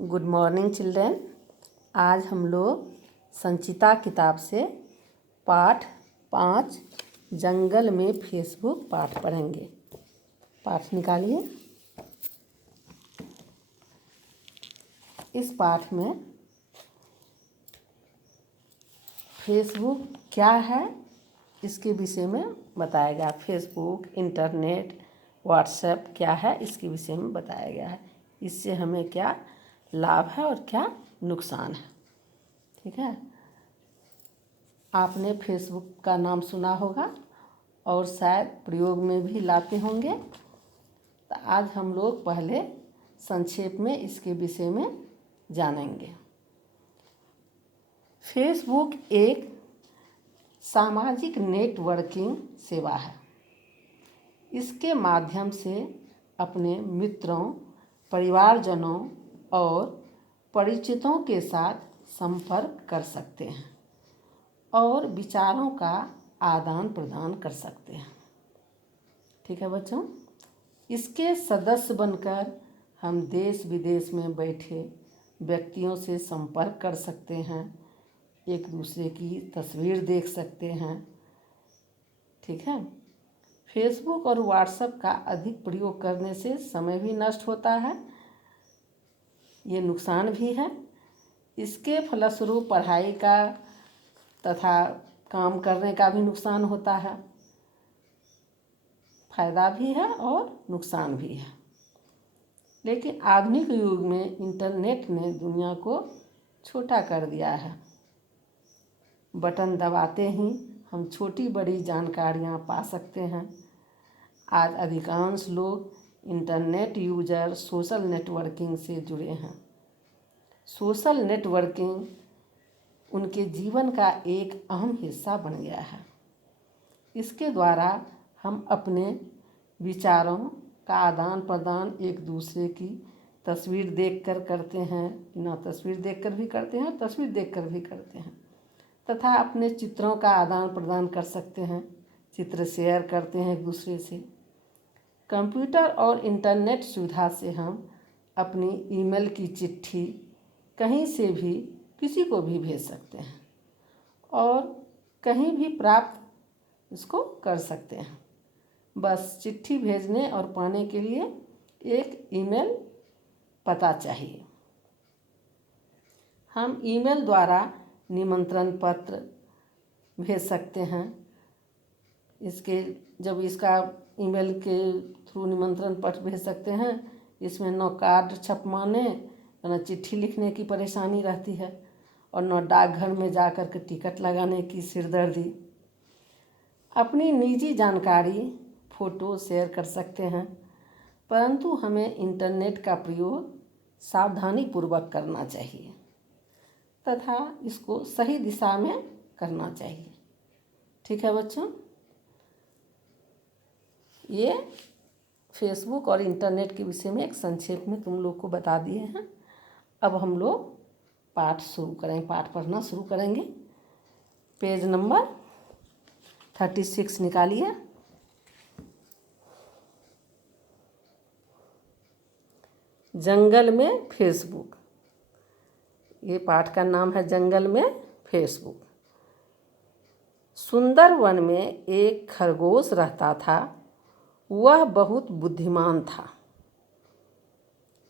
Good morning children. आज हम लोग संचिता किताब से पाठ 5 जंगल में फेसबुक पाठ पढ़ेंगे। पाठ निकालिए। इस पाठ में फेसबुक क्या है इसके विषय में बताया गया। फेसबुक, इंटरनेट, व्हाट्सएप क्या है इसके विषय में बताया गया है। इससे हमें क्या लाभ है और क्या नुकसान है। ठीक है, आपने फेसबुक का नाम सुना होगा और शायद प्रयोग में भी लाते होंगे। तो आज हम लोग पहले संक्षेप में इसके विषय में जानेंगे। फेसबुक एक सामाजिक नेटवर्किंग सेवा है। इसके माध्यम से अपने मित्रों, परिवारजनों और परिचितों के साथ संपर्क कर सकते हैं और विचारों का आदान प्रदान कर सकते हैं। ठीक है बच्चों, इसके सदस्य बनकर हम देश विदेश में बैठे व्यक्तियों से संपर्क कर सकते हैं, एक दूसरे की तस्वीर देख सकते हैं। ठीक है, फेसबुक और व्हाट्सएप का अधिक प्रयोग करने से समय भी नष्ट होता है, ये नुकसान भी है। इसके फलस्वरूप पढ़ाई का तथा काम करने का भी नुकसान होता है। फायदा भी है और नुकसान भी है। लेकिन आधुनिक युग में इंटरनेट ने दुनिया को छोटा कर दिया है। बटन दबाते ही हम छोटी बड़ी जानकारियाँ पा सकते हैं। आज अधिकांश लोग इंटरनेट यूजर सोशल नेटवर्किंग से जुड़े हैं। सोशल नेटवर्किंग उनके जीवन का एक अहम हिस्सा बन गया है। इसके द्वारा हम अपने विचारों का आदान प्रदान एक दूसरे की तस्वीर देखकर करते हैं, ना तस्वीर देखकर भी करते हैं, तस्वीर देखकर भी करते हैं, तथा अपने चित्रों का आदान प्रदान कर सकते हैं, चित्र शेयर करते हैं एक दूसरे से। कंप्यूटर और इंटरनेट सुविधा से हम अपनी ईमेल की चिट्ठी कहीं से भी किसी को भी भेज सकते हैं और कहीं भी प्राप्त इसको कर सकते हैं। बस चिट्ठी भेजने और पाने के लिए एक ईमेल पता चाहिए। हम ईमेल द्वारा निमंत्रण पत्र भेज सकते हैं। जब इसका ईमेल के थ्रू निमंत्रण पत्र भेज सकते हैं, इसमें न कार्ड छपवाने, न चिट्ठी लिखने की परेशानी रहती है और न डाकघर में जा कर के टिकट लगाने की सिरदर्दी। अपनी निजी जानकारी, फ़ोटो शेयर कर सकते हैं, परंतु हमें इंटरनेट का प्रयोग सावधानीपूर्वक करना चाहिए तथा इसको सही दिशा में करना चाहिए। ठीक है बच्चों, ये फेसबुक और इंटरनेट के विषय में एक संक्षेप में तुम लोग को बता दिए हैं। अब हम लोग पाठ शुरू करेंगे, पाठ पढ़ना शुरू करेंगे। पेज नंबर 36 निकालिए। जंगल में फेसबुक, ये पाठ का नाम है जंगल में फेसबुक। सुंदर वन में एक खरगोश रहता था। वह बहुत बुद्धिमान था।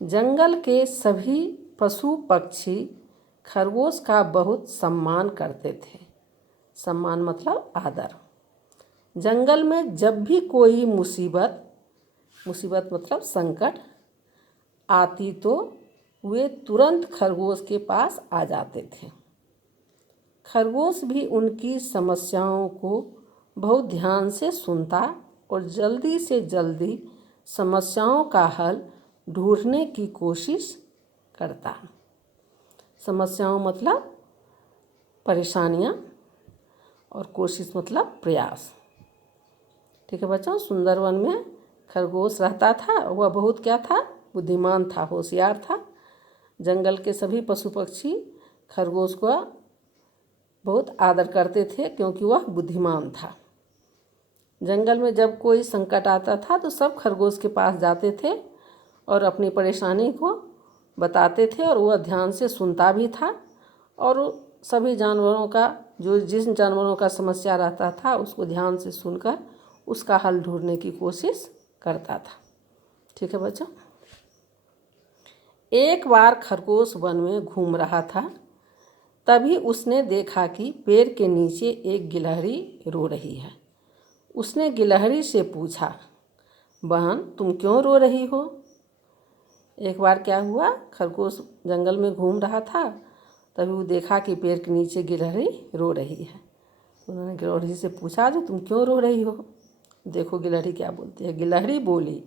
जंगल के सभी पशु पक्षी खरगोश का बहुत सम्मान करते थे। सम्मान मतलब आदर। जंगल में जब भी कोई मुसीबत मतलब संकट आती तो वे तुरंत खरगोश के पास आ जाते थे। खरगोश भी उनकी समस्याओं को बहुत ध्यान से सुनता और जल्दी से जल्दी समस्याओं का हल ढूंढने की कोशिश करता। समस्याओं मतलब परेशानियाँ और कोशिश मतलब प्रयास। ठीक है बच्चों, सुंदरवन में खरगोश रहता था। वह बहुत क्या था? बुद्धिमान था, होशियार था। जंगल के सभी पशु पक्षी खरगोश को बहुत आदर करते थे क्योंकि वह बुद्धिमान था। जंगल में जब कोई संकट आता था तो सब खरगोश के पास जाते थे और अपनी परेशानी को बताते थे और वह ध्यान से सुनता भी था और सभी जानवरों का जिस जानवरों का समस्या रहता था उसको ध्यान से सुनकर उसका हल ढूंढने की कोशिश करता था। ठीक है बच्चों। एक बार खरगोश वन में घूम रहा था, तभी उसने देखा कि पेड़ के नीचे एक गिलहरी रो रही है। उसने गिलहरी से पूछा, बहन तुम क्यों रो रही हो? एक बार क्या हुआ, खरगोश जंगल में घूम रहा था, तभी वो देखा कि पेड़ के नीचे गिलहरी रो रही है। उन्होंने गिलहरी से पूछा, जो तुम क्यों रो रही हो? देखो गिलहरी क्या बोलती है। गिलहरी बोली,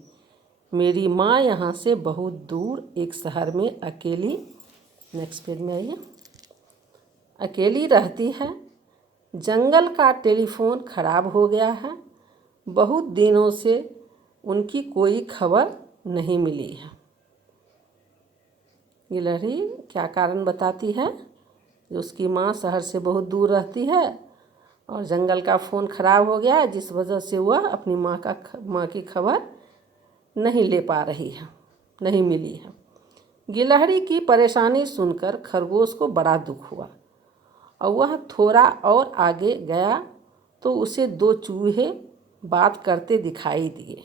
मेरी माँ यहाँ से बहुत दूर एक शहर में अकेली, नेक्स्ट पेज में आइए, अकेली रहती है। जंगल का टेलीफोन खराब हो गया है। बहुत दिनों से उनकी कोई खबर नहीं मिली है। गिलहरी क्या कारण बताती है, जो उसकी माँ शहर से बहुत दूर रहती है और जंगल का फ़ोन ख़राब हो गया है, जिस वजह से वह अपनी माँ की खबर नहीं ले पा रही है, नहीं मिली है। गिलहरी की परेशानी सुनकर खरगोश को बड़ा दुख हुआ और वह थोड़ा और आगे गया तो उसे दो चूहे बात करते दिखाई दिए।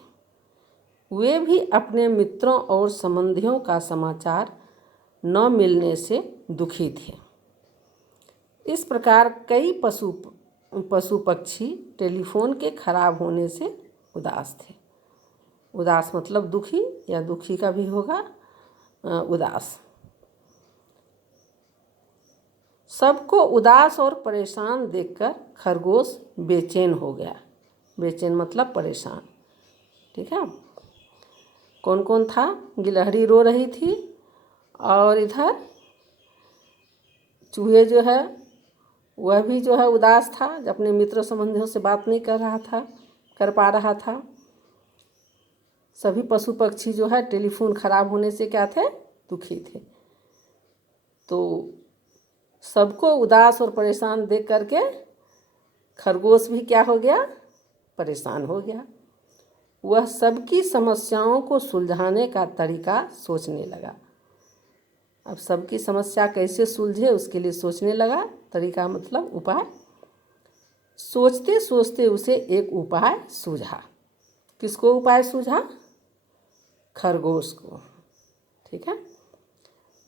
वे भी अपने मित्रों और संबंधियों का समाचार न मिलने से दुखी थे। इस प्रकार कई पशु पक्षी टेलीफोन के खराब होने से उदास थे। उदास मतलब दुखी, या दुखी का भी होगा उदास। सबको उदास और परेशान देखकर खरगोश बेचैन हो गया। बेचैन मतलब परेशान। ठीक है। कौन कौन था? गिलहरी रो रही थी और इधर चूहे जो है वह भी जो है उदास था, अपने मित्र संबंधियों से बात नहीं कर पा रहा था। सभी पशु पक्षी जो है टेलीफोन खराब होने से क्या थे? दुखी थे। तो सबको उदास और परेशान देख करके खरगोश भी क्या हो गया? परेशान हो गया। वह सबकी समस्याओं को सुलझाने का तरीका सोचने लगा। अब सबकी समस्या कैसे सुलझे उसके लिए सोचने लगा। तरीका मतलब उपाय। सोचते सोचते उसे एक उपाय सूझा। किसको उपाय सूझा? खरगोश को। ठीक है।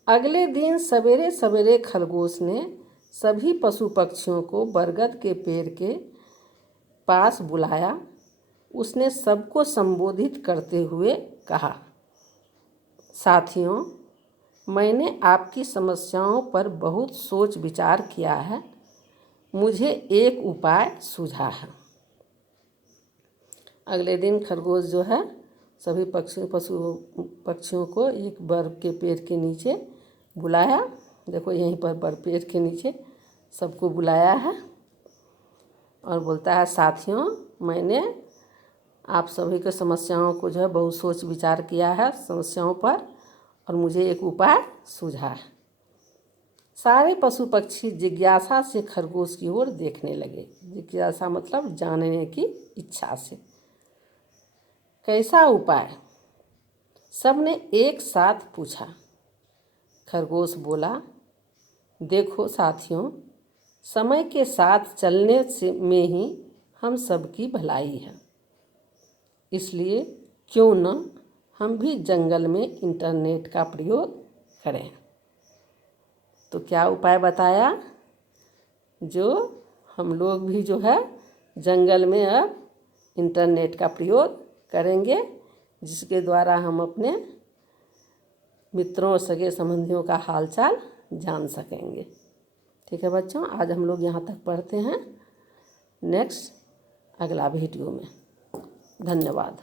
अगले दिन सवेरे सवेरे खरगोश ने सभी पशु पक्षियों को बरगद के पेड़ के पास बुलाया। उसने सबको संबोधित करते हुए कहा, साथियों, मैंने आपकी समस्याओं पर बहुत सोच विचार किया है। मुझे एक उपाय सूझा है। अगले दिन खरगोश जो है सभी पशु पक्षियों को एक बर्फ के पेड़ के नीचे बुलाया। देखो यहीं पर बर्फ पेड़ के नीचे सबको बुलाया है और बोलता है, साथियों, मैंने आप सभी के समस्याओं को जो है बहुत सोच विचार किया है समस्याओं पर, और मुझे एक उपाय सूझा है। सारे पशु पक्षी जिज्ञासा से खरगोश की ओर देखने लगे। जिज्ञासा मतलब जानने की इच्छा से। कैसा उपाय? सबने एक साथ पूछा। खरगोश बोला, देखो साथियों, समय के साथ चलने से में ही हम सबकी भलाई है। इसलिए क्यों न हम भी जंगल में इंटरनेट का प्रयोग करें। तो क्या उपाय बताया? जो हम लोग भी जो है जंगल में अब इंटरनेट का प्रयोग करेंगे, जिसके द्वारा हम अपने मित्रों और सगे संबंधियों का हालचाल जान सकेंगे। ठीक है बच्चों, आज हम लोग यहाँ तक पढ़ते हैं। नेक्स्ट अगला वीडियो में। धन्यवाद।